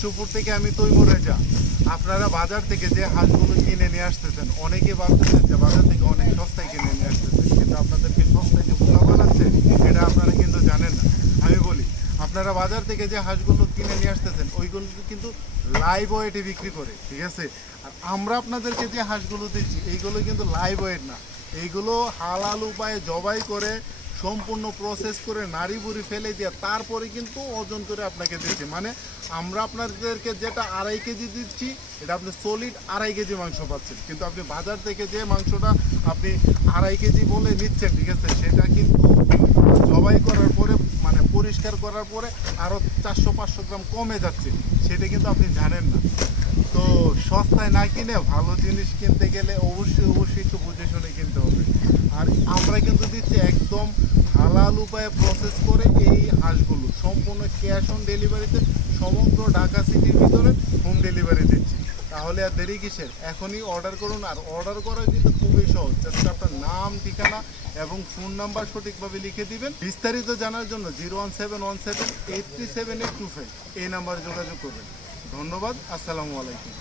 কেষ্টপুর থেকে আমি তৈমুর রেজা। আপনারা বাজার থেকে যে হাঁসগুলো কিনে নিয়ে আসতেছেন, অনেকে ভাবতেছেন যে বাজার থেকে অনেক সস্তায় কিনে নিয়ে আসতেছেন, কিন্তু আপনাদেরকে সস্তায় যে বোকা বানাচ্ছে এটা আপনারা কিন্তু জানেন না। আমি বলি, আপনারা বাজার থেকে যে হাঁসগুলো কিনে নিয়ে আসতেছেন ওইগুলো কিন্তু লাইভ ওয়েটে বিক্রি করে, ঠিক আছে? আর আমরা আপনাদেরকে যে হাঁসগুলো দিচ্ছি এইগুলো কিন্তু লাইভ ওয়েট না, এইগুলো হালাল উপায়ে জবাই করে সম্পূর্ণ প্রসেস করে নাড়ি বুড়ি ফেলে দিয়ে তারপরে কিন্তু ওজন করে আপনাকে দিচ্ছি। মানে আমরা আপনাদেরকে যেটা 2.5 কেজি দিচ্ছি এটা আপনি সলিড 2.5 কেজি মাংস পাচ্ছেন, কিন্তু আপনি বাজার থেকে যে মাংসটা আপনি 2.5 কেজি বলে নিচ্ছেন, ঠিক আছে, সেটা কিন্তু জবাই করার পরে মানে পরিষ্কার করার পরে আরও 400-500 গ্রাম কমে যাচ্ছে, সেটা কিন্তু আপনি জানেন না। তো সস্তায় না কিনে ভালো জিনিস কিনতে গেলে অবশ্যই একটু বুঝে শুনে কিনতে হবে। আর আমরা কিন্তু দিচ্ছি একদম হালাল উপায়ে প্রসেস করে এই হাঁসগুলো সম্পূর্ণ ক্যাশ অন ডেলিভারিতে সমগ্র ঢাকা সিটির ভিতরে হোম ডেলিভারি দিচ্ছি। তাহলে আর দেরি কিসের, এখনই অর্ডার করুন। আর অর্ডার করা কিন্তু খুবই সহজ, জাস্ট আপনার নাম, ঠিকানা এবং ফোন নাম্বার সঠিকভাবে লিখে দিবেন। বিস্তারিত জানার জন্য 01717837825 এই নাম্বারে যোগাযোগ করবেন। ধন্যবাদ, আসসালামু আলাইকুম।